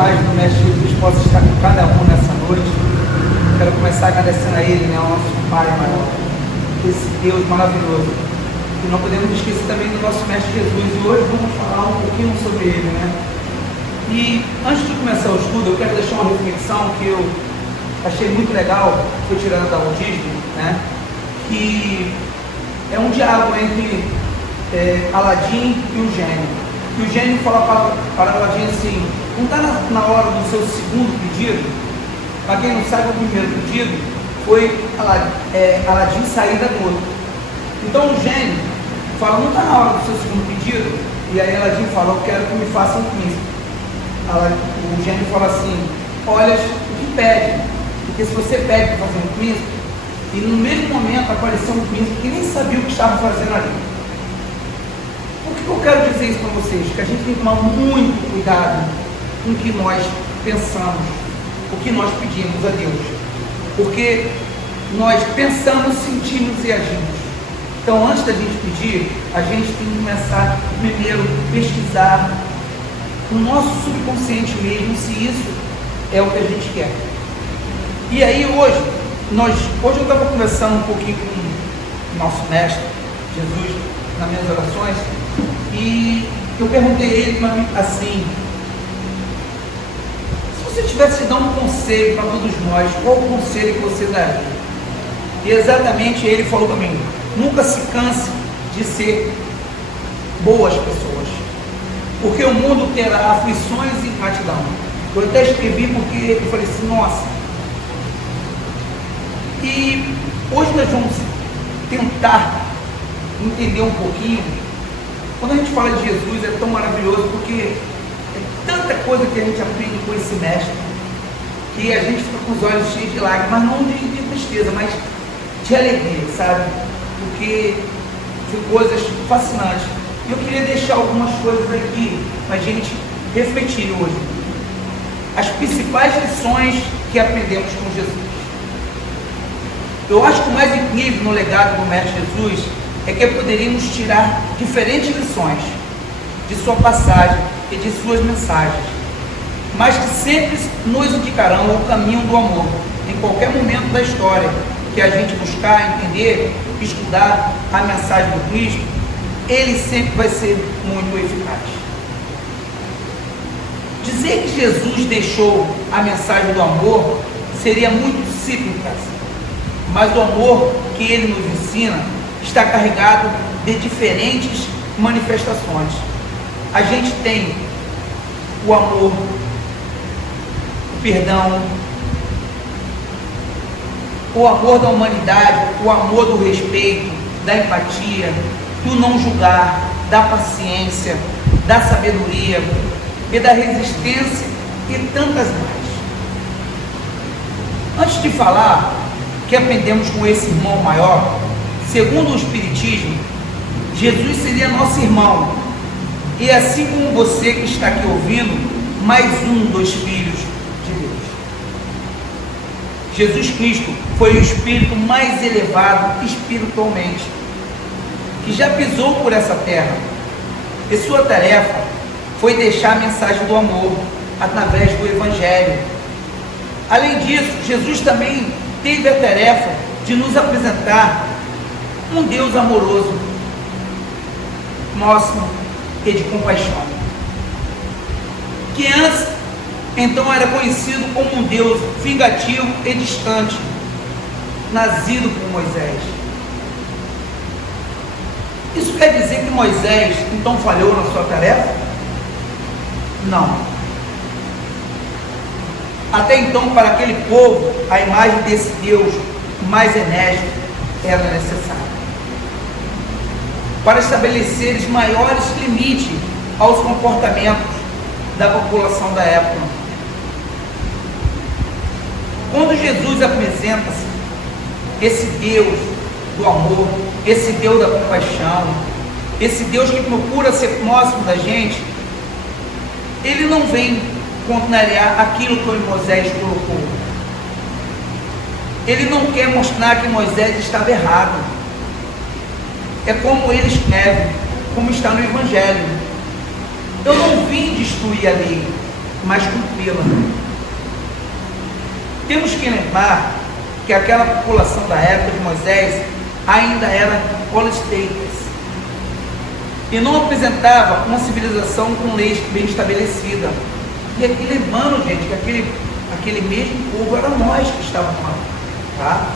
paz do Mestre Jesus possa estar com cada um nessa noite. Quero começar agradecendo a Ele, né, ao nosso Pai maior, esse Deus maravilhoso. E não podemos esquecer também do nosso Mestre Jesus. E hoje vamos falar um pouquinho sobre Ele, né? E antes de começar o estudo, eu quero deixar uma reflexão que eu achei muito legal, foi tirada da autismo, né? Que é um diálogo entre Aladim e o gênio. E o gênio fala para Aladim assim: não está na hora do seu segundo pedido? Para quem não sabe, o primeiro pedido foi Aladim sair da dor. Então o gênio fala: não está na hora do seu segundo pedido? E aí Aladim fala: eu quero que me faça um príncipe. O gênio fala assim: olha o que pede, porque se você pede para fazer um príncipe, e no mesmo momento apareceu um príncipe que nem sabia o que estava fazendo ali. Por que eu quero dizer isso para vocês? Que a gente tem que tomar muito cuidado com o que nós pensamos, o que nós pedimos a Deus, porque nós pensamos, sentimos e agimos. Então, antes da gente pedir, a gente tem que começar primeiro a pesquisar no nosso subconsciente mesmo se isso é o que a gente quer. E aí hoje eu estava conversando um pouquinho com o nosso mestre Jesus nas minhas orações, e eu perguntei a ele assim: se você tivesse de dar um conselho para todos nós, qual o conselho que você daria? E exatamente ele falou para mim: nunca se canse de ser boas pessoas, porque o mundo terá aflições e ingratidão. Eu até escrevi porque eu falei assim: nossa. E hoje nós vamos tentar entender um pouquinho. Quando a gente fala de Jesus, é tão maravilhoso, porque é tanta coisa que a gente aprende com esse mestre, que a gente fica com os olhos cheios de lágrimas, não de tristeza, mas de alegria, sabe? Porque são coisas fascinantes. E eu queria deixar algumas coisas aqui para a gente refletir hoje. As principais lições que aprendemos com Jesus. Eu acho que o mais incrível no legado do Mestre Jesus é que poderíamos tirar diferentes lições de sua passagem e de suas mensagens, mas que sempre nos indicarão o caminho do amor, em qualquer momento da história que a gente buscar entender, estudar a mensagem do Cristo, ele sempre vai ser muito eficaz. Dizer que Jesus deixou a mensagem do amor seria muito simples, mas o amor que ele nos ensina está carregado de diferentes manifestações. A gente tem o amor, o perdão, o amor da humanidade, o amor do respeito, da empatia, do não julgar, da paciência, da sabedoria e da resistência e tantas mais. Antes de falar que aprendemos com esse irmão maior, segundo o Espiritismo, Jesus seria nosso irmão, e assim como você que está aqui ouvindo, mais um dos filhos de Deus. Jesus Cristo foi o espírito mais elevado espiritualmente, que já pisou por essa terra, e sua tarefa foi deixar a mensagem do amor através do Evangelho. Além disso, Jesus também teve a tarefa de nos apresentar um Deus amoroso, próximo e de compaixão, que antes então era conhecido como um Deus vingativo e distante, nascido por Moisés. Isso quer dizer que Moisés então falhou na sua tarefa? Não. Até então, para aquele povo, a imagem desse Deus mais enérgico era necessária para estabelecer os maiores limites aos comportamentos da população da época. Quando Jesus apresenta-se, esse Deus do amor, esse Deus da compaixão, esse Deus que procura ser próximo da gente, ele não vem contrariar aquilo que Moisés colocou. Ele não quer mostrar que Moisés estava errado. É como ele escreve, como está no Evangelho: eu não vim destruir a lei, mas cumpri-la. Temos que lembrar que aquela população da época de Moisés ainda era polisteitas e não apresentava uma civilização com leis bem estabelecida. E aqui lembrando, gente, que aquele mesmo povo era nós que estávamos lá, tá?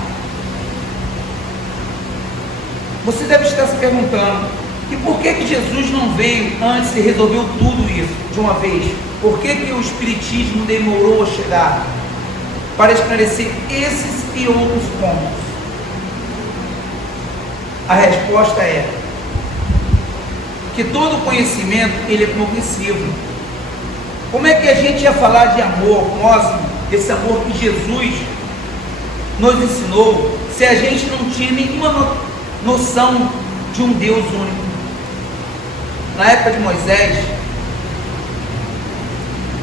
Você deve estar se perguntando, e por que Jesus não veio antes e resolveu tudo isso de uma vez? Por que o Espiritismo demorou a chegar? Para esclarecer esses e outros pontos. A resposta é que todo conhecimento ele é progressivo. Como é que a gente ia falar de amor próximo, esse amor que Jesus nos ensinou, se a gente não tinha nenhuma noção de um Deus único? Na época de Moisés,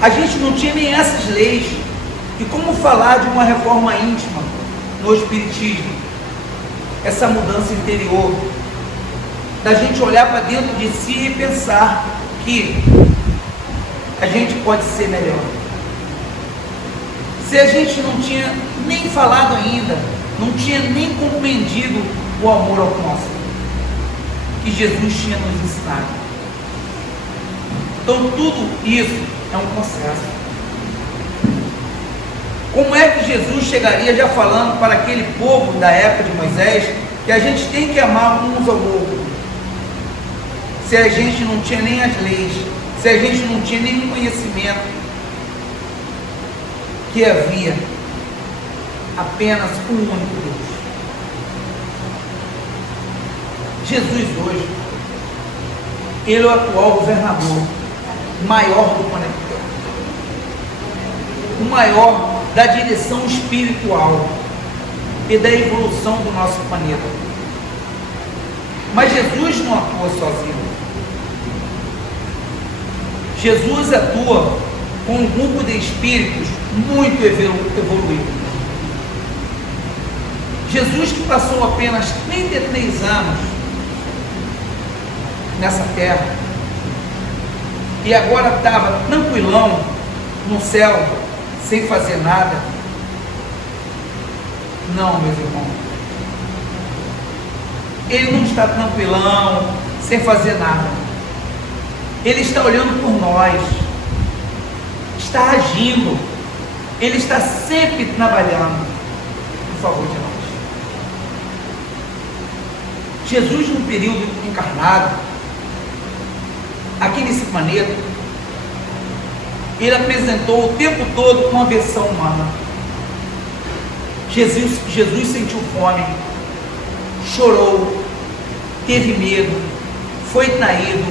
a gente não tinha nem essas leis. E como falar de uma reforma íntima no Espiritismo? Essa mudança interior, da gente olhar para dentro de si e pensar que a gente pode ser melhor. Se a gente não tinha nem falado ainda, não tinha nem compreendido o amor ao próximo que Jesus tinha nos ensinado. Então tudo isso é um processo. Como é que Jesus chegaria já falando para aquele povo da época de Moisés que a gente tem que amar uns ao outros, se a gente não tinha nem as leis, se a gente não tinha nenhum conhecimento que havia apenas um único Deus? Jesus hoje, ele é o atual governador maior do planeta Terra, o maior da direção espiritual e da evolução do nosso planeta. Mas Jesus não atua sozinho. Jesus atua com um grupo de espíritos muito evoluídos. Jesus, que passou apenas 33 anos nessa terra e agora estava tranquilão no céu, sem fazer nada. Não, meus irmãos, ele não está tranquilão, sem fazer nada. Ele está olhando por nós, está agindo, ele está sempre trabalhando em favor de nós. Jesus, no período encarnado aqui nesse planeta, ele apresentou o tempo todo uma versão humana. Jesus sentiu fome, chorou, teve medo, foi traído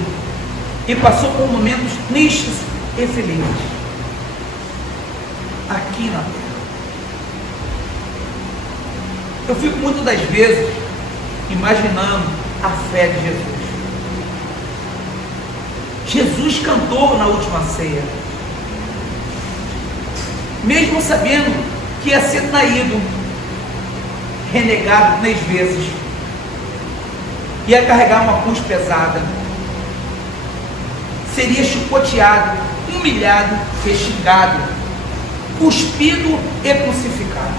e passou por momentos tristes e felizes aqui na terra. Eu fico muitas das vezes imaginando a fé de Jesus. Jesus cantou na última ceia, mesmo sabendo que ia ser traído, renegado 3 vezes, ia carregar uma cruz pesada, seria chicoteado, humilhado, festigado, cuspido e crucificado.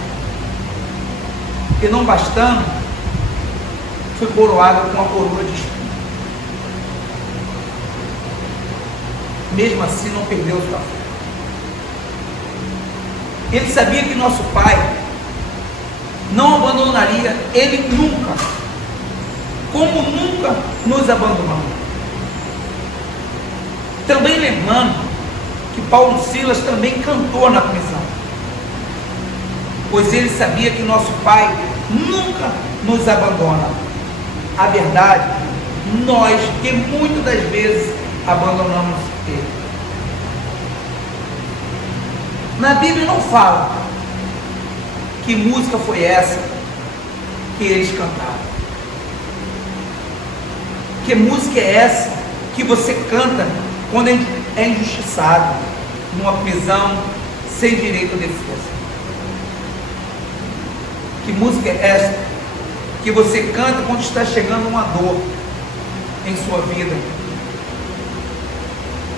E não bastando, foi coroado com a coroa de espinhos. Mesmo assim, não perdeu sua fé. Ele sabia que nosso Pai não abandonaria ele nunca, como nunca nos abandonou. Também lembrando que Paulo Silas também cantou na prisão, pois ele sabia que nosso Pai nunca nos abandona. A verdade, nós que muitas das vezes abandonamos ele. Na Bíblia não fala que música foi essa que eles cantaram. Que música é essa que você canta quando é injustiçado, numa prisão, sem direito à defesa? Que música é essa que você canta quando está chegando uma dor em sua vida?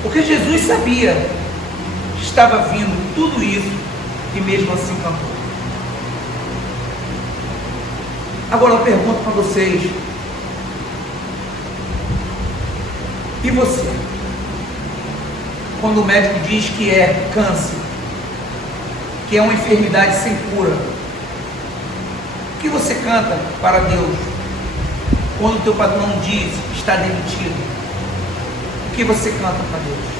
Porque Jesus sabia, estava vindo tudo isso e mesmo assim cantou. Agora eu pergunto para vocês, e você? Quando o médico diz que é câncer, que é uma enfermidade sem cura, o que você canta para Deus? Quando o teu patrão diz que está demitido, o que você canta para Deus?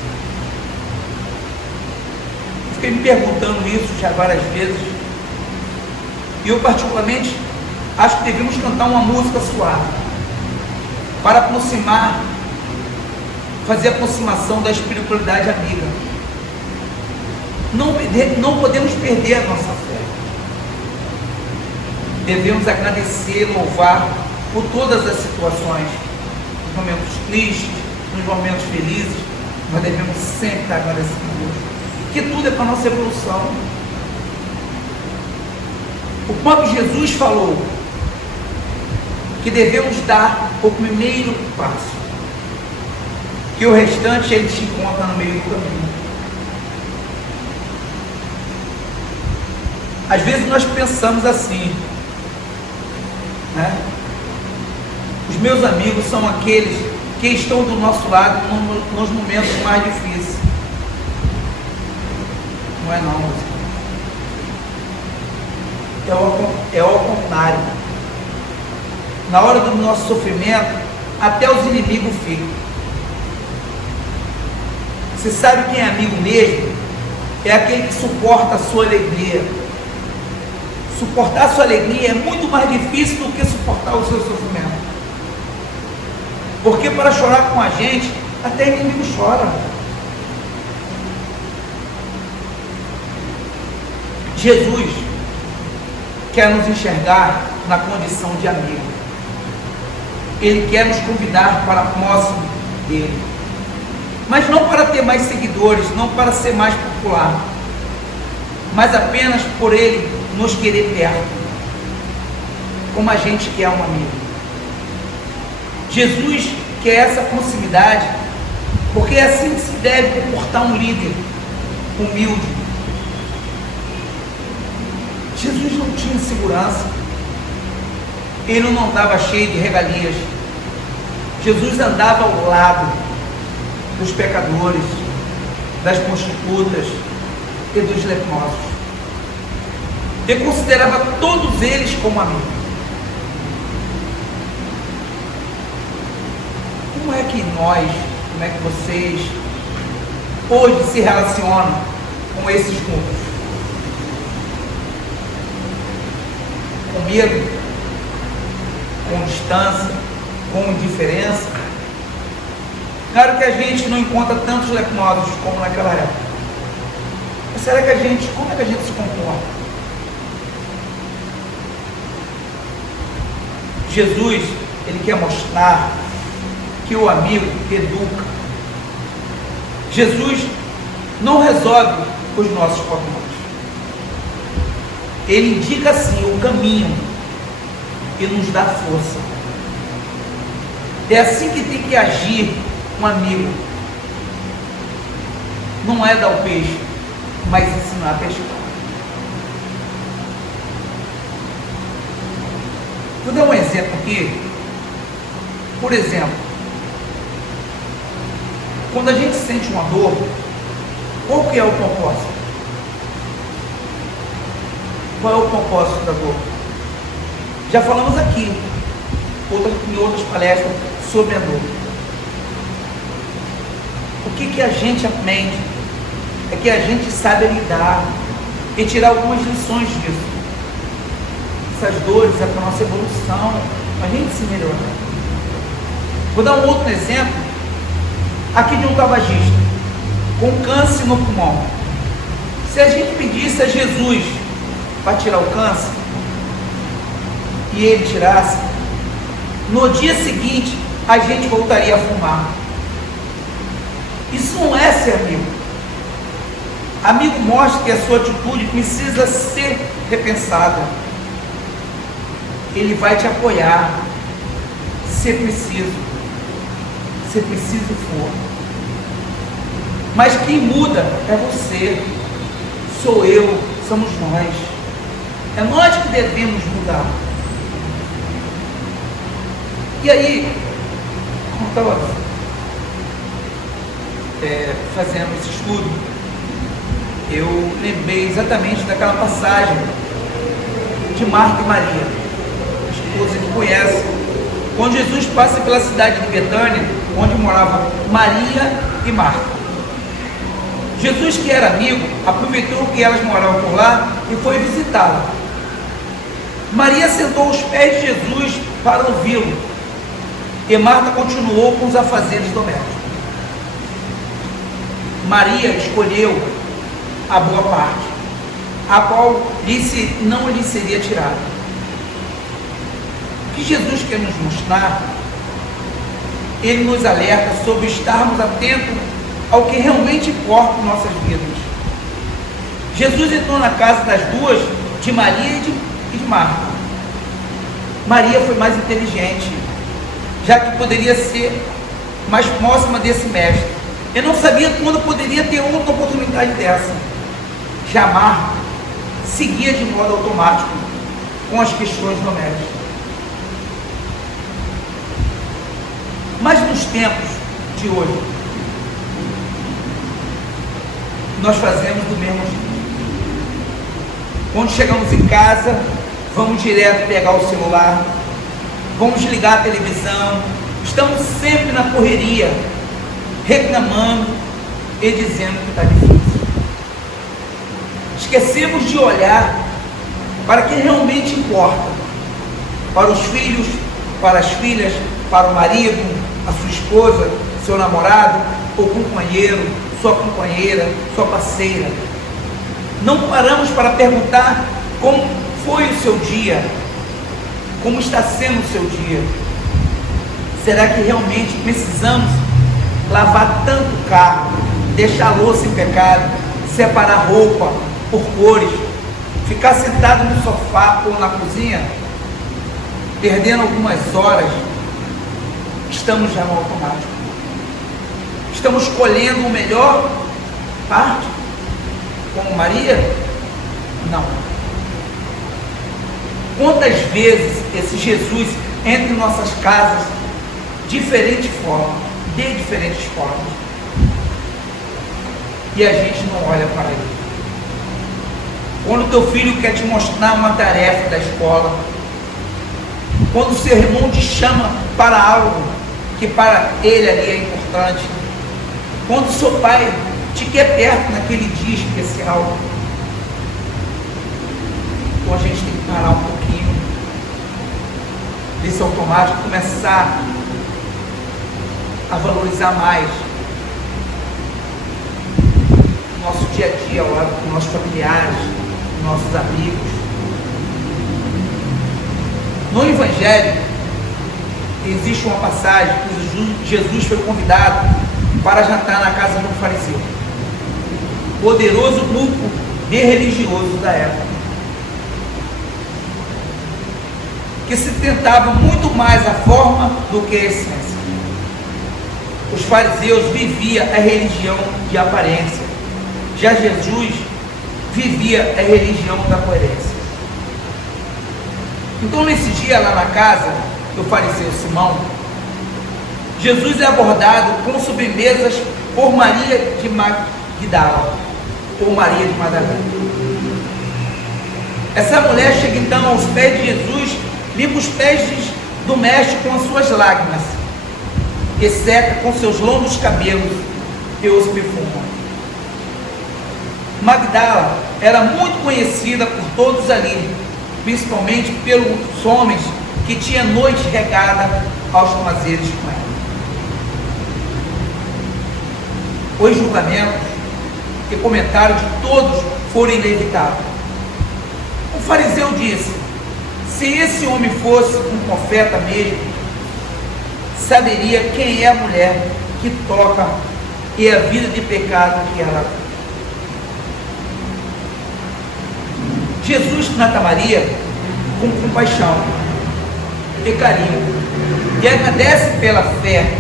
Eu fiquei me perguntando isso já várias vezes, e eu particularmente acho que devemos cantar uma música suave, para aproximar, fazer a aproximação da espiritualidade amiga. Não podemos perder a nossa fé. Devemos agradecer, louvar por todas as situações, nos momentos tristes, nos momentos felizes, nós devemos sempre estar agradecendo a Deus, porque tudo é para a nossa evolução. O próprio Jesus falou que devemos dar o primeiro passo, que o restante ele se encontra no meio do caminho. Às vezes nós pensamos assim, né? Os meus amigos são aqueles que estão do nosso lado nos momentos mais difíceis. Não é não, música. É ao contrário. Na hora do nosso sofrimento, até os inimigos ficam. Você sabe quem é amigo mesmo? É aquele que suporta a sua alegria. Suportar a sua alegria é muito mais difícil do que suportar o seu sofrimento. Porque para chorar com a gente, até inimigo chora. Jesus quer nos enxergar na condição de amigo. Ele quer nos convidar para próximo dele. Mas não para ter mais seguidores, não para ser mais popular, mas apenas por ele nos querer perto, como a gente quer um amigo. Jesus quer essa proximidade, porque é assim que se deve comportar um líder humilde. Jesus não tinha segurança, ele não andava cheio de regalias. Jesus andava ao lado dos pecadores, das prostitutas e dos leprosos. Ele considerava todos eles como amigos. Como é que nós, como é que vocês hoje se relacionam com esses grupos? Com medo? Com distância? Com indiferença? Claro que a gente não encontra tantos leprosos como naquela época. Mas será que como é que a gente se comporta? Jesus, ele quer mostrar que o amigo educa. Jesus não resolve os nossos problemas. Ele indica sim o caminho e nos dá força. É assim que tem que agir um amigo. Não é dar o peixe, mas ensinar a pescar. Vou dar um exemplo aqui. Por exemplo, quando a gente sente uma dor, qual que é o propósito? Qual é o propósito da dor? Já falamos aqui, em outras palestras, sobre a dor. O que a gente aprende é que a gente sabe lidar e tirar algumas lições disso. Essas dores é para a nossa evolução, para a gente se melhorar. Vou dar um outro exemplo aqui de um tabagista com câncer no pulmão. Se a gente pedisse a Jesus para tirar o câncer e ele tirasse, no dia seguinte a gente voltaria a fumar. Isso não é ser amigo. Amigo mostra que a sua atitude precisa ser repensada. Ele vai te apoiar se preciso for. Mas quem muda é você, sou eu, somos nós. É nós que devemos mudar. E aí, como estava fazendo esse estudo, eu lembrei exatamente daquela passagem de Marta e Maria, esposa que conhece, quando Jesus passa pela cidade de Betânia, onde moravam Maria e Marta. Jesus, que era amigo, aproveitou que elas moravam por lá e foi visitá-la. Maria sentou aos pés de Jesus para ouvi-lo, e Marta continuou com os afazeres domésticos. Maria escolheu a boa parte, a qual não lhe seria tirada. O que Jesus quer nos mostrar, ele nos alerta sobre estarmos atentos ao que realmente importa em nossas vidas. Jesus entrou na casa das duas, de Maria e de Marta. Maria foi mais inteligente, já que poderia ser mais próxima desse mestre. Eu não sabia quando poderia ter outra oportunidade dessa. Já Marta seguia de modo automático com as questões domésticas. Mas nos tempos de hoje, nós fazemos do mesmo jeito. Quando chegamos em casa, vamos direto pegar o celular, vamos ligar a televisão, estamos sempre na correria, reclamando e dizendo que está difícil. Esquecemos de olhar para o que realmente importa, para os filhos, para as filhas, para o marido, a sua esposa, seu namorado, ou companheiro, sua companheira, sua parceira. Não paramos para perguntar como foi o seu dia, como está sendo o seu dia. Será que realmente precisamos lavar tanto o carro, deixar a louça impecável, separar roupa por cores, ficar sentado no sofá ou na cozinha, perdendo algumas horas? Estamos já no automático. Estamos escolhendo o melhor parte, como Maria? Não. Quantas vezes esse Jesus entra em nossas casas de diferentes formas, e a gente não olha para ele? Quando teu filho quer te mostrar uma tarefa da escola, quando o seu irmão te chama para algo que para ele ali é importante, quando o seu pai te quer perto naquele dia especial, então a gente tem que parar um pouquinho desse automático, começar a valorizar mais o nosso dia a dia, ao lado dos nossos familiares, dos nossos amigos. No Evangelho existe uma passagem que Jesus foi convidado para jantar na casa de um fariseu, poderoso grupo de religiosos da época, que se tentava muito mais a forma do que a essência. Os fariseus viviam a religião de aparência, já Jesus vivia a religião da coerência. Então, nesse dia lá na casa do fariseu Simão, Jesus é abordado com sobremesas por Maria de Magdala, ou Maria de Madalena. Essa mulher chega então aos pés de Jesus, limpa os pés do mestre com as suas lágrimas, e seca com seus longos cabelos e os perfuma. Magdala era muito conhecida por todos ali, principalmente pelos homens que tinham noite regada aos prazeres com ela. Os julgamentos e comentários de todos foram inevitáveis. O fariseu disse: se esse homem fosse um profeta mesmo, saberia quem é a mulher que toca e a vida de pecado que ela tem. Jesus trata Maria com compaixão e carinho, e agradece pela fé,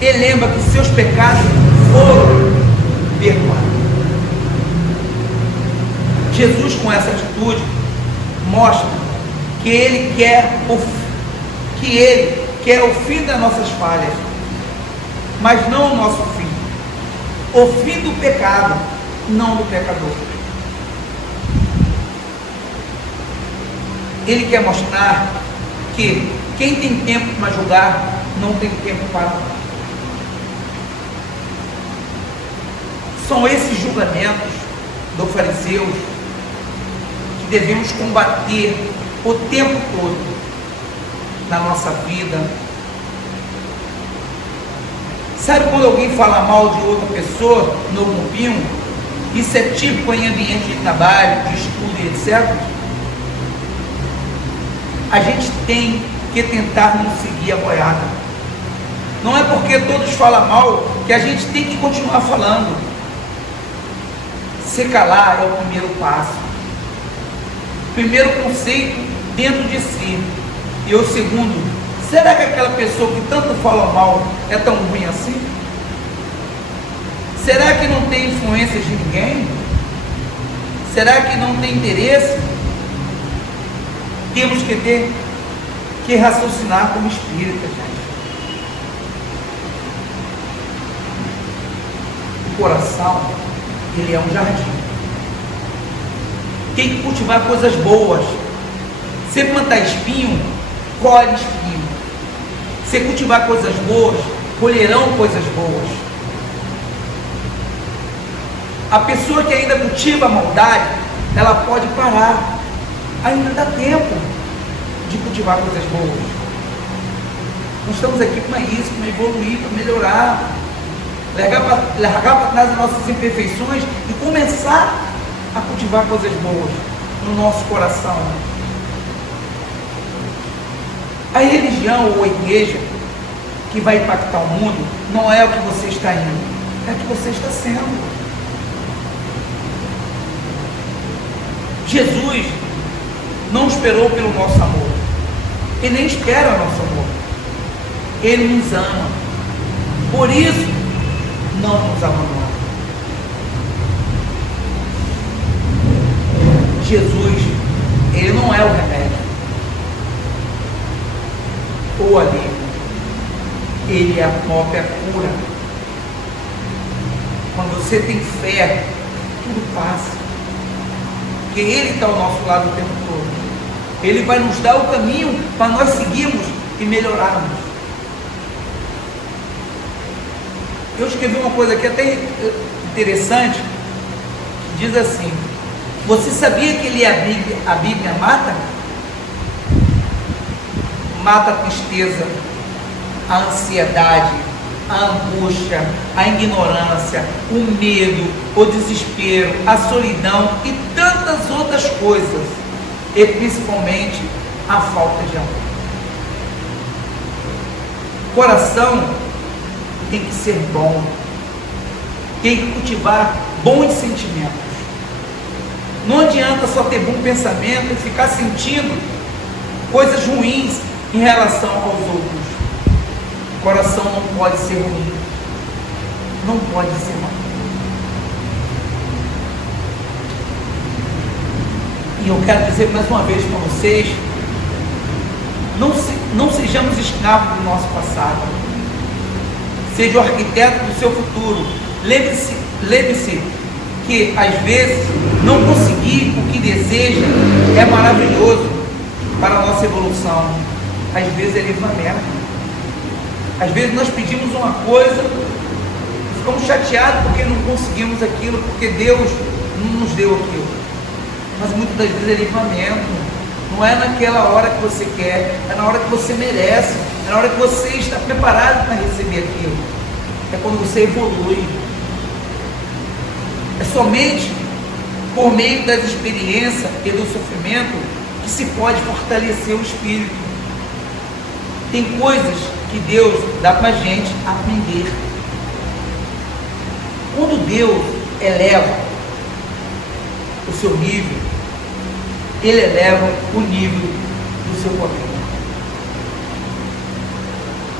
e lembra que seus pecados foram atitude mostra que Ele quer o fim das nossas falhas, mas não o nosso fim. O fim do pecado, não do pecador. Ele quer mostrar que quem tem tempo para julgar, não tem tempo para amar. São esses julgamentos dos fariseus que devemos combater o tempo todo na nossa vida. Sabe quando alguém fala mal de outra pessoa no grupinho? Isso é típico em ambiente de trabalho, de estudo e etc. A gente tem que tentar não seguir a boiada. Não é porque todos falam mal que a gente tem que continuar falando. Se calar é o primeiro passo. Primeiro conceito dentro de si. E o segundo, será que aquela pessoa que tanto fala mal é tão ruim assim? Será que não tem influência de ninguém? Será que não tem interesse? Temos que raciocinar como espírita, gente. O coração, ele é um jardim. Tem que cultivar coisas boas. Se plantar espinho, colhe espinho. Se cultivar coisas boas, colherão coisas boas. A pessoa que ainda cultiva a maldade, ela pode parar. Ainda dá tempo de cultivar coisas boas. Nós estamos aqui para isso, para evoluir, para melhorar, largar para trás as nossas imperfeições e começar a cultivar coisas boas no nosso coração. A religião ou a igreja que vai impactar o mundo não é o que você está indo, é o que você está sendo. Jesus não esperou pelo nosso amor, Ele nem espera o nosso amor, Ele nos ama, por isso não nos abandona. Jesus, Ele não é o remédio ou alívio, Ele é a própria cura. Quando você tem fé, tudo passa, porque Ele está ao nosso lado o tempo todo. Ele vai nos dar o caminho para nós seguirmos e melhorarmos. Eu escrevi uma coisa aqui até interessante, que diz assim: você sabia que ler a Bíblia mata? Mata a tristeza, a ansiedade, a angústia, a ignorância, o medo, o desespero, a solidão e tantas outras coisas, e principalmente a falta de amor. Coração tem que ser bom, tem que cultivar bons sentimentos. Não adianta só ter bom pensamento e ficar sentindo coisas ruins em relação aos outros. O coração não pode ser ruim, não pode ser mau. E eu quero dizer mais uma vez para vocês, não sejamos escravos do nosso passado. Seja o arquiteto do seu futuro. Lembre-se que às vezes não conseguir o que deseja é maravilhoso para a nossa evolução. Às vezes é livramento. Às vezes nós pedimos uma coisa e ficamos chateados porque não conseguimos aquilo, porque Deus não nos deu aquilo. Mas muitas das vezes é livramento. Não é naquela hora que você quer, é na hora que você merece, é na hora que você está preparado para receber aquilo. É quando você evolui. É somente por meio das experiências e do sofrimento que se pode fortalecer o espírito. Tem coisas que Deus dá para a gente aprender. Quando Deus eleva o seu nível, Ele eleva o nível do seu poder.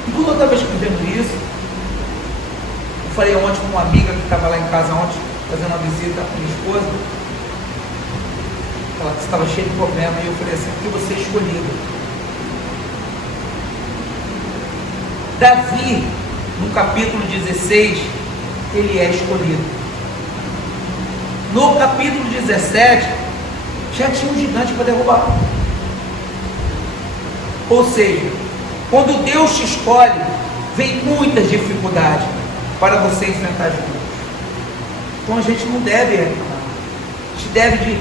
E quando eu estava escrevendo isso, eu falei ontem com uma amiga que estava lá em casa ontem, fazendo uma visita à minha esposa, Ela estava cheia de problema e eu falei assim, porque você é escolhido. Davi, no capítulo 16, ele é escolhido. No capítulo 17, já tinha um gigante para derrubar. Ou seja, quando Deus te escolhe, vem muitas dificuldades para você enfrentar juntos. Então a gente não deve reclamar. A gente deve de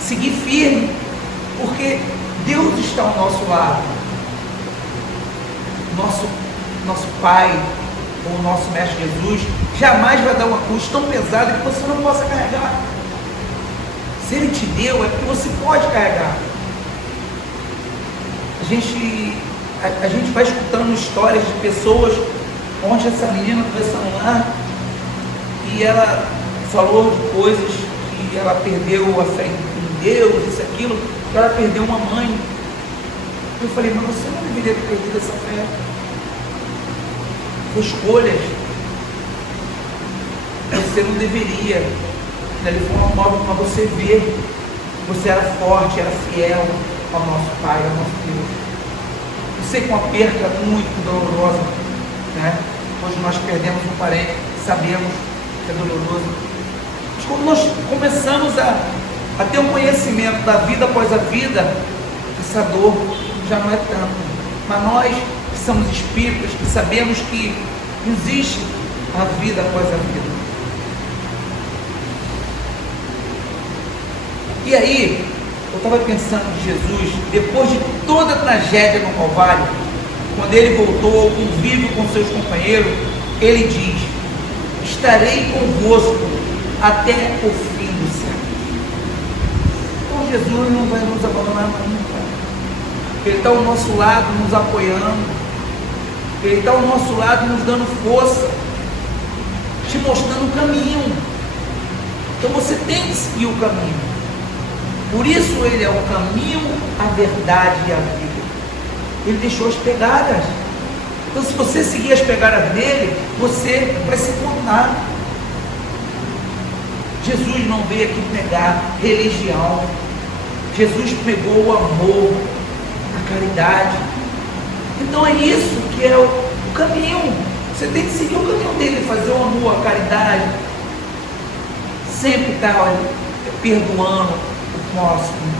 seguir firme, porque Deus está ao nosso lado. Nosso Pai, ou o nosso Mestre Jesus, jamais vai dar uma cruz tão pesada que você não possa carregar. Se Ele te deu, é porque você pode carregar. A gente vai escutando histórias de pessoas, onde essa menina conversando lá, e ela falou de coisas que ela perdeu a fé em Deus, isso, aquilo, que ela perdeu uma mãe. Eu falei, mas você não deveria ter perdido essa fé. Foi escolhas. Você não deveria. Ele foi uma moda para você ver. Você era forte, era fiel ao nosso Pai, ao nosso Deus. Eu sei que uma perda muito dolorosa, né? Hoje nós perdemos um parente, sabemos que é doloroso. Mas quando nós começamos a ter um conhecimento da vida após a vida, essa dor já não é tanto. Mas nós que somos espíritas, que sabemos que existe a vida após a vida. E aí, eu estava pensando em Jesus, depois de toda a tragédia no Calvário, quando ele voltou ao convívio com seus companheiros, ele diz: estarei convosco até o fim do século. Então Jesus não vai nos abandonar nunca. Ele está ao nosso lado nos apoiando, Ele está ao nosso lado nos dando força, te mostrando o caminho. Então você tem que seguir o caminho. Por isso Ele é o caminho, a verdade e a vida. Ele deixou as pegadas. Então se você seguir as pegadas dele, você vai se tornar. Jesus não veio aqui pregar religião. Jesus pregou o amor, a caridade. Então é isso que é o caminho. Você tem que seguir o caminho dele, fazer o amor, a caridade, sempre estar perdoando o próximo.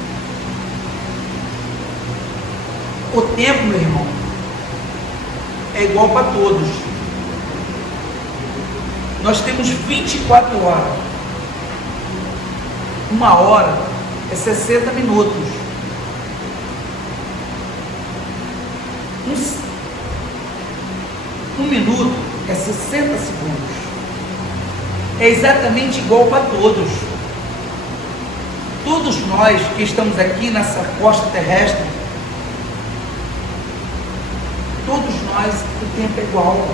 O tempo, meu irmão, é igual para todos. Nós temos 24 horas. Uma hora é 60 minutos. Um minuto é 60 segundos. É exatamente igual para todos. Todos nós que estamos aqui nessa costa terrestre, todos nós, o tempo é igual.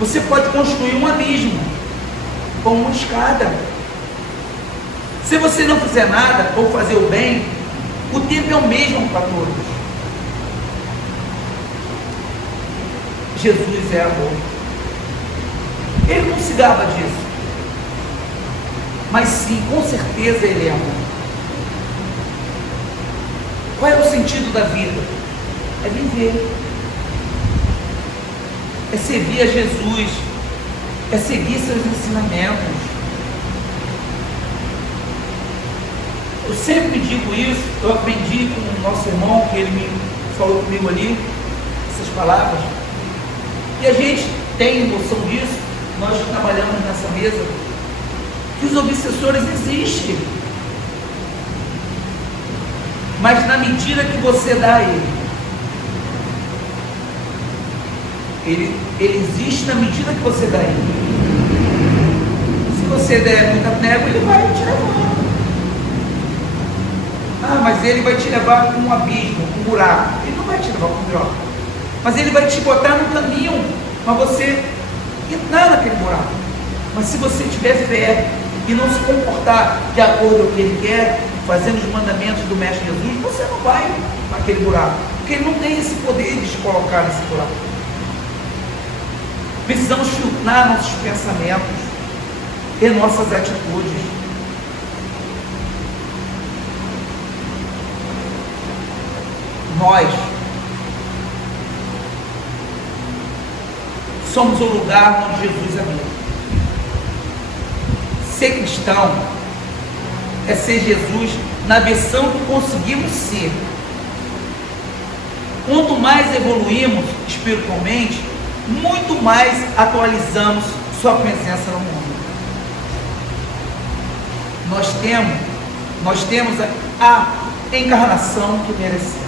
Você pode construir um abismo ou uma escada. Se você não fizer nada ou fazer o bem, o tempo é o mesmo para todos. Jesus é amor. Ele não se gaba disso. Mas sim, com certeza Ele é amor. Qual é o sentido da vida? É viver. É servir a Jesus. É seguir seus ensinamentos. Eu sempre digo isso. Eu aprendi com o nosso irmão, que ele me falou comigo ali, essas palavras. E a gente tem noção disso, nós que trabalhamos nessa mesa, que os obsessores existem. Mas na medida que você dá a ele existe na medida que você dá a ele. Se você der muita trégua, ele vai te levar. Ah, mas ele vai te levar para um abismo, um buraco. Ele não vai te levar para um buraco. Mas ele vai te botar no caminho para você entrar naquele buraco. Mas se você tiver fé e não se comportar de acordo com o que ele quer, fazendo os mandamentos do Mestre Jesus, você não vai para aquele buraco, porque ele não tem esse poder de te colocar nesse buraco. Precisamos filtrar nossos pensamentos e nossas atitudes. Nós somos o lugar onde Jesus habita. Ser cristão é ser Jesus na versão que conseguimos ser. Quanto mais evoluímos espiritualmente, muito mais atualizamos sua presença no mundo. Nós temos a encarnação que merecemos.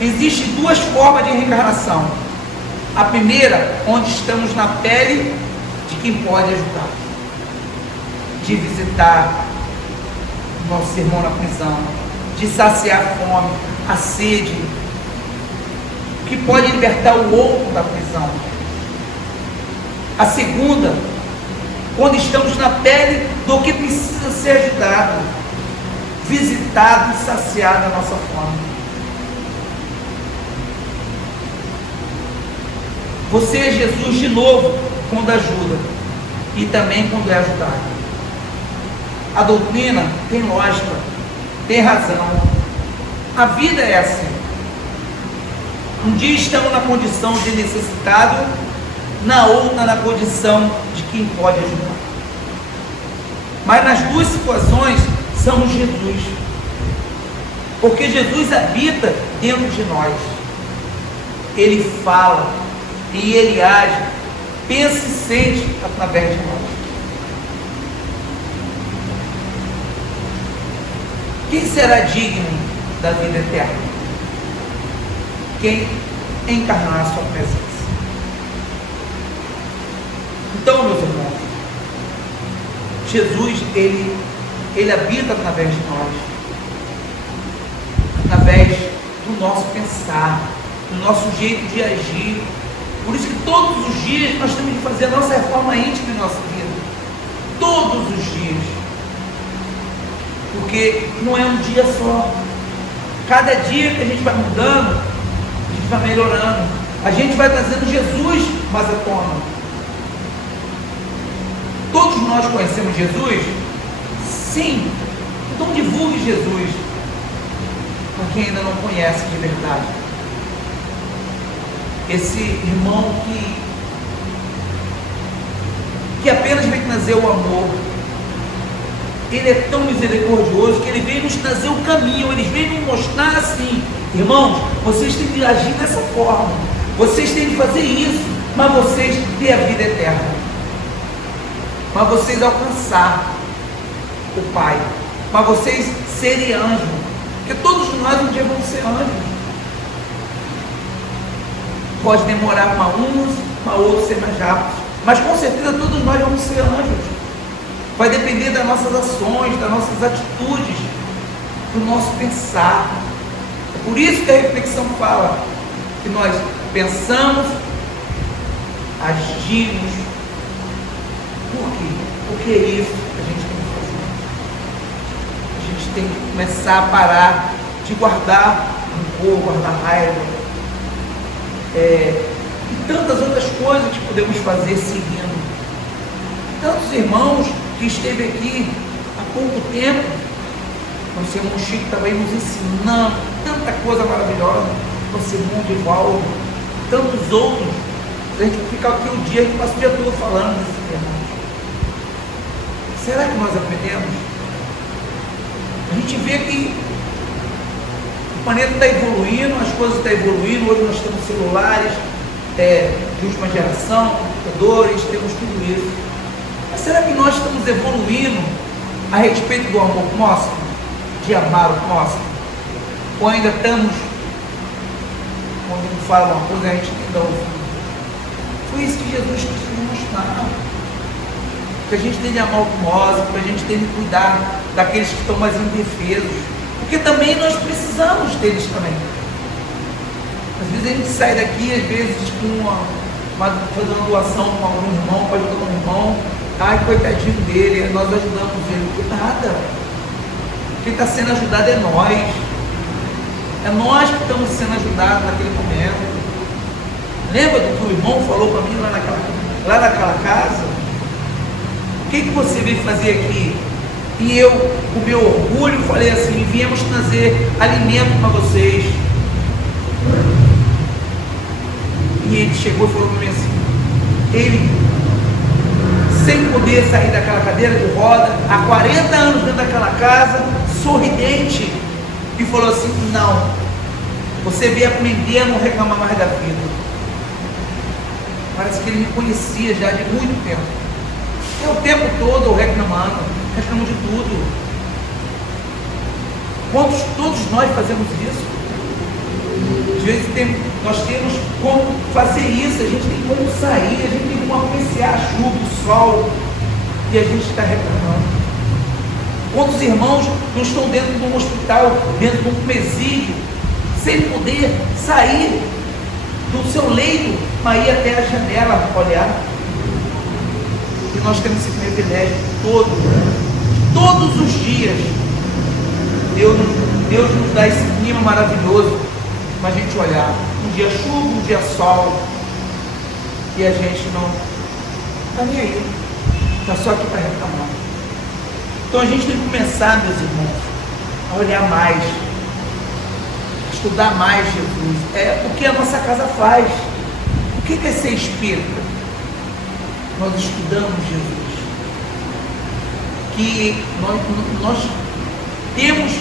Existem duas formas de reencarnação. A primeira, onde estamos na pele de quem pode ajudar, de visitar nosso irmão na prisão, de saciar a fome, a sede, que pode libertar o outro da prisão. A segunda, quando estamos na pele do que precisa ser ajudado, visitado e saciado a nossa fome. Você é Jesus de novo quando ajuda e também quando é ajudado. A doutrina tem lógica, tem razão. A vida é assim. Um dia estamos na condição de necessitado, na outra na condição de quem pode ajudar. Mas nas duas situações somos Jesus, porque Jesus habita dentro de nós. Ele fala e Ele age, pensa e sente através de nós. Quem será digno da vida eterna? Quem encarnar a sua presença. Então, meus irmãos, Jesus, ele habita através de nós, através do nosso pensar, do nosso jeito de agir. Por isso que todos os dias nós temos que fazer a nossa reforma íntima em nossa vida. Todos os dias. Porque não é um dia só. Cada dia que a gente vai mudando, a gente vai melhorando. A gente vai trazendo Jesus mais à tona. Todos nós conhecemos Jesus? Sim. Então divulgue Jesus para quem ainda não conhece de verdade. Esse irmão que apenas vem trazer o amor. Ele é tão misericordioso que ele vem nos trazer o caminho. Ele vem nos mostrar assim: irmãos, vocês têm que agir dessa forma, vocês têm que fazer isso, mas vocês têm a vida eterna, mas vocês alcançar o Pai, mas vocês serem anjos, porque todos nós um dia vamos ser anjos. Pode demorar para uns, para outros ser mais rápidos, mas com certeza todos nós vamos ser anjos. Vai depender das nossas ações, das nossas atitudes, do nosso pensar. É por isso que a reflexão fala que nós pensamos, agimos. Por quê? Porque é isso que a gente tem que fazer. A gente tem que começar a parar de guardar rancor, guardar raiva, e tantas outras coisas que podemos fazer seguindo. Tantos irmãos que esteve aqui há pouco tempo, nosso irmão Chico também nos ensinando tanta coisa maravilhosa, nosso irmão Divaldo, tantos outros. A gente fica aqui o dia, a gente passa o dia todo falando desses irmãos. Será que nós aprendemos? A gente vê que o planeta está evoluindo, as coisas estão evoluindo. Hoje nós temos celulares de última geração, computadores, temos tudo isso. Mas será que nós estamos evoluindo a respeito do amor próximo, de amar o próximo? Ou ainda estamos, quando ele fala uma coisa, a gente ainda ouve? Foi isso que Jesus quis nos mostrar. Que a gente tem de amar o próximo, que a gente tem de cuidar daqueles que estão mais indefesos. Porque também nós precisamos deles também. Às vezes a gente sai daqui, às vezes, fazendo uma doação com algum irmão, para ajudar um irmão. Ai, coitadinho dele, nós ajudamos ele. Que nada. Quem está sendo ajudado é nós. É nós que estamos sendo ajudados naquele momento. Lembra do que o irmão falou para mim lá naquela casa? O que você veio fazer aqui? E eu, com meu orgulho, falei assim: viemos trazer alimento para vocês. E ele chegou e falou para mim assim, ele, sem poder sair daquela cadeira de roda, há 40 anos dentro daquela casa, sorridente, e falou assim: não, você veio aprender a não reclamar mais da vida. Parece que ele me conhecia já de muito tempo. É o tempo todo eu reclamando, reclamo de tudo. Todos nós fazemos isso. Às vezes nós temos como fazer isso, a gente tem como sair, a gente tem como apreciar a chuva, o sol, e a gente está reclamando. Quantos irmãos não estão dentro de um hospital, dentro de um presídio, sem poder sair do seu leito, mas ir até a janela olhar? E nós temos esse privilégio todos os dias. Deus nos dá esse clima maravilhoso para a gente olhar. Um dia chuva, um dia sol, e a gente não está nem aí, está só aqui para reclamar. Então a gente tem que começar, meus irmãos, a olhar mais, a estudar mais Jesus. É o que a nossa casa faz. O que é ser espírita? Nós estudamos Jesus. Que nós temos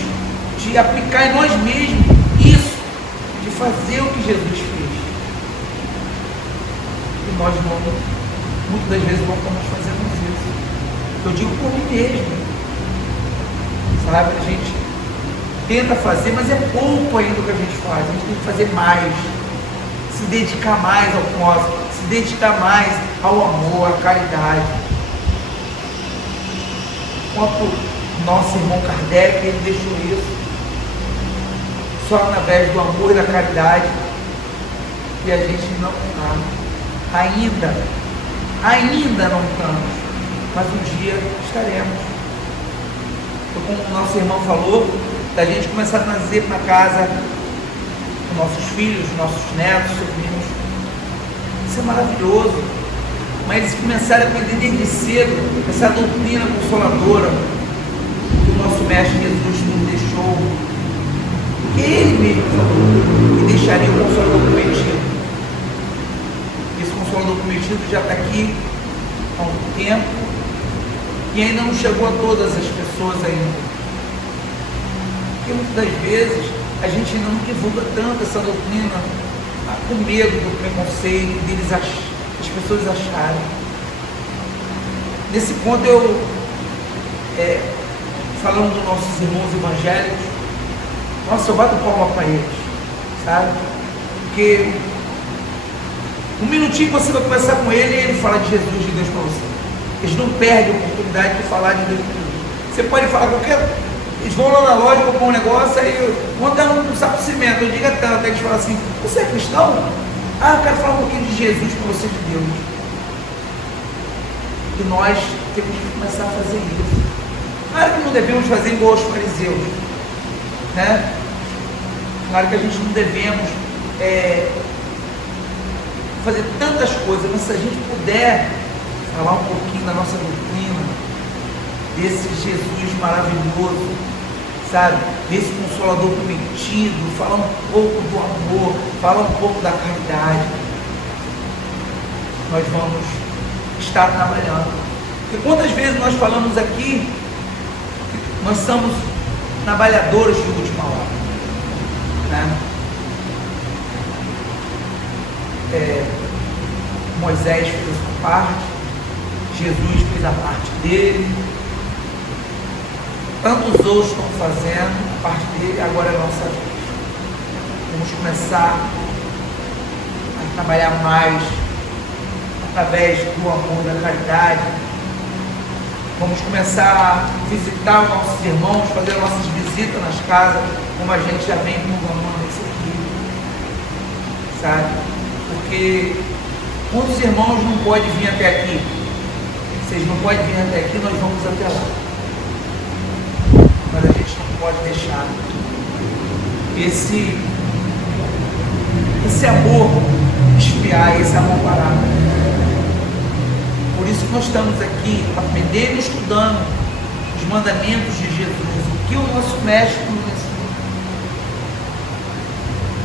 de aplicar em nós mesmos isso, de fazer o que Jesus fez. E nós muitas das vezes não estamos fazendo isso. Eu digo por mim mesmo. Sabe? A gente tenta fazer, mas é pouco ainda o que a gente faz. A gente tem que fazer mais, se dedicar mais ao próximo, se dedicar mais ao amor, à caridade. Quanto nosso irmão Kardec, ele deixou isso. Só através do amor e da caridade, e a gente não está. Ainda não estamos, mas um dia estaremos. Então, como o nosso irmão falou, da gente começar a trazer para casa os nossos filhos, nossos netos, sobrinhos. Isso é maravilhoso. Mas eles começaram a aprender desde cedo essa doutrina consoladora que o nosso Mestre Jesus nos deixou. Porque Ele mesmo falou que deixaria o Consolador prometido. Esse Consolador prometido já está aqui há um tempo e ainda não chegou a todas as pessoas ainda. Porque muitas das vezes a gente ainda não divulga tanto essa doutrina, com medo do preconceito, as pessoas acharem. Nesse ponto falando dos nossos irmãos evangélicos, nossa, eu bato palma para eles, sabe? Porque um minutinho que você vai conversar com ele e ele fala de Jesus, de Deus para você. Eles não perdem a oportunidade de falar de Deus para você. Você pode falar qualquer... Eles vão lá na loja comprar um negócio, aí quando dá um saco de cimento, eu digo tanto, aí eles falam assim: você é cristão? Ah, eu quero falar um pouquinho de Jesus para você, de Deus. E nós temos que começar a fazer isso. Claro que não devemos fazer igual aos fariseus, né? Claro que a gente não devemos fazer tantas coisas, mas se a gente puder falar um pouquinho da nossa doutrina, desse Jesus maravilhoso, sabe? Desse Consolador prometido, falar um pouco do amor, falar um pouco da caridade, nós vamos estar trabalhando. Porque quantas vezes nós falamos aqui, nós somos trabalhadores de última hora, né? Moisés fez a sua parte, Jesus fez a parte dele, tantos outros estão fazendo a parte dele, agora é a nossa vez. Vamos começar a trabalhar mais através do amor, da caridade. Vamos começar a visitar os nossos irmãos, fazer nossas visitas nas casas, como a gente já vem programando isso aqui, sabe? Porque quantos irmãos não podem vir até aqui? Vocês não podem vir até aqui, nós vamos até lá. Mas a gente não pode deixar esse amor esfriar, esse amor parar. Por isso que nós estamos aqui aprendendo e estudando os mandamentos de Jesus, o que o nosso mestre nos ensinou.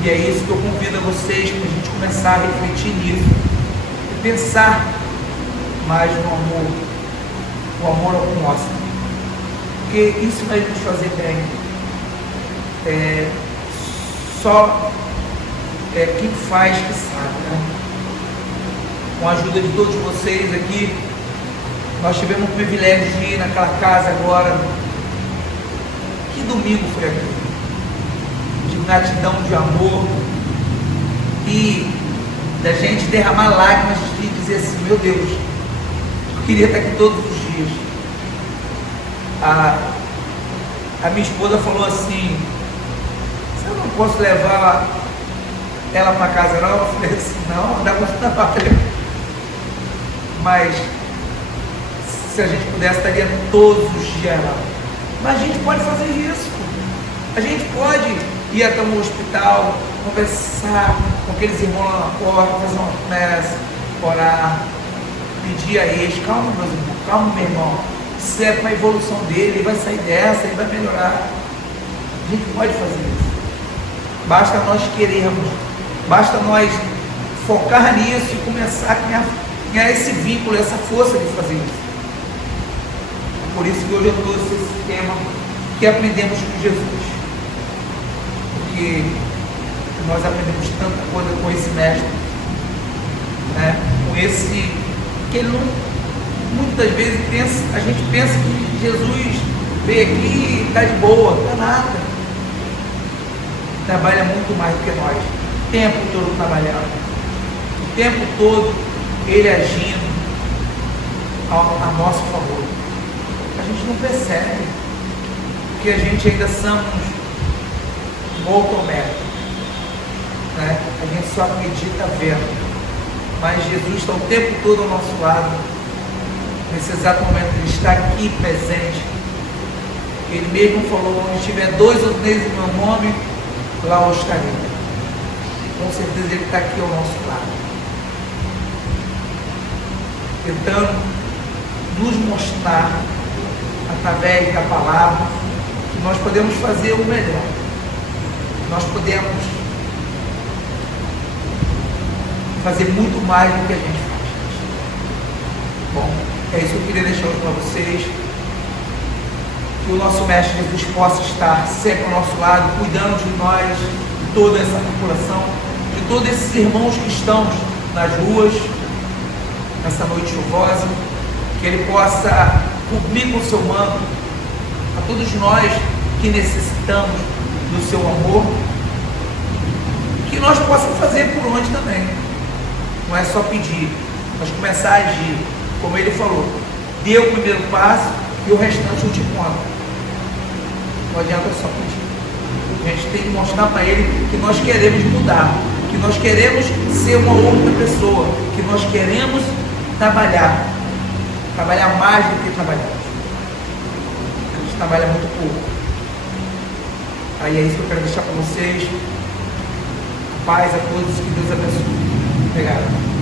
E é isso que eu convido a vocês para a gente começar a refletir nisso e pensar mais no amor, o amor ao próximo, porque isso vai nos fazer bem. Só quem faz que sabe, né? Com a ajuda de todos vocês aqui, nós tivemos o privilégio de ir naquela casa agora. Que domingo foi aqui? De gratidão, de amor, e da gente derramar lágrimas e dizer assim: meu Deus, eu queria estar aqui todos os dias. A minha esposa falou assim: eu não posso levar ela para casa não? Eu falei assim: não, dá muito trabalho. Mas se a gente pudesse, estaria todos os dias lá. Mas a gente pode fazer isso. A gente pode ir até um hospital, conversar com aqueles irmãos lá na porta, fazer uma prece, orar, pedir a eles: calma, meus irmãos, calma, meu irmão. Isso é para a evolução dele, ele vai sair dessa, ele vai melhorar. A gente pode fazer isso. Basta nós querermos, basta nós focar nisso e começar a ganhar esse vínculo, essa força de fazer isso. Por isso que hoje eu trouxe esse tema, que aprendemos com Jesus. Porque nós aprendemos tanta coisa com esse mestre, né? Com esse, que ele não, muitas vezes a gente pensa que Jesus veio aqui e está de boa, não está nada. Trabalha muito mais do que nós, o tempo todo trabalhando, o tempo todo ele agindo a nosso favor. A gente não percebe que a gente ainda somos morto-médico, né? A gente só acredita vendo, mas Jesus está o tempo todo ao nosso lado. Nesse exato momento ele está aqui presente. Ele mesmo falou: onde tiver 2 ou 3 em meu nome, lá eu estarei. Com certeza ele está aqui ao nosso lado, tentando nos mostrar através da palavra que nós podemos fazer o melhor, nós podemos fazer muito mais do que a gente faz. Bom, é isso que eu queria deixar hoje para vocês. Que o nosso Mestre Jesus possa estar sempre ao nosso lado, cuidando de nós, de toda essa população, de todos esses irmãos que estão nas ruas, nessa noite chuvosa. Que Ele possa cobrir com o seu manto a todos nós que necessitamos do seu amor. Que nós possamos fazer por onde também. Não é só pedir, mas começar a agir. Como Ele falou: dê o primeiro passo e o restante eu te conto. Não adianta só pedir. A gente tem que mostrar para Ele que nós queremos mudar, que nós queremos ser uma outra pessoa, que nós queremos trabalhar mais do que trabalhamos. A gente trabalha muito pouco. Aí é isso que eu quero deixar para vocês. Paz a todos, que Deus abençoe. Obrigado.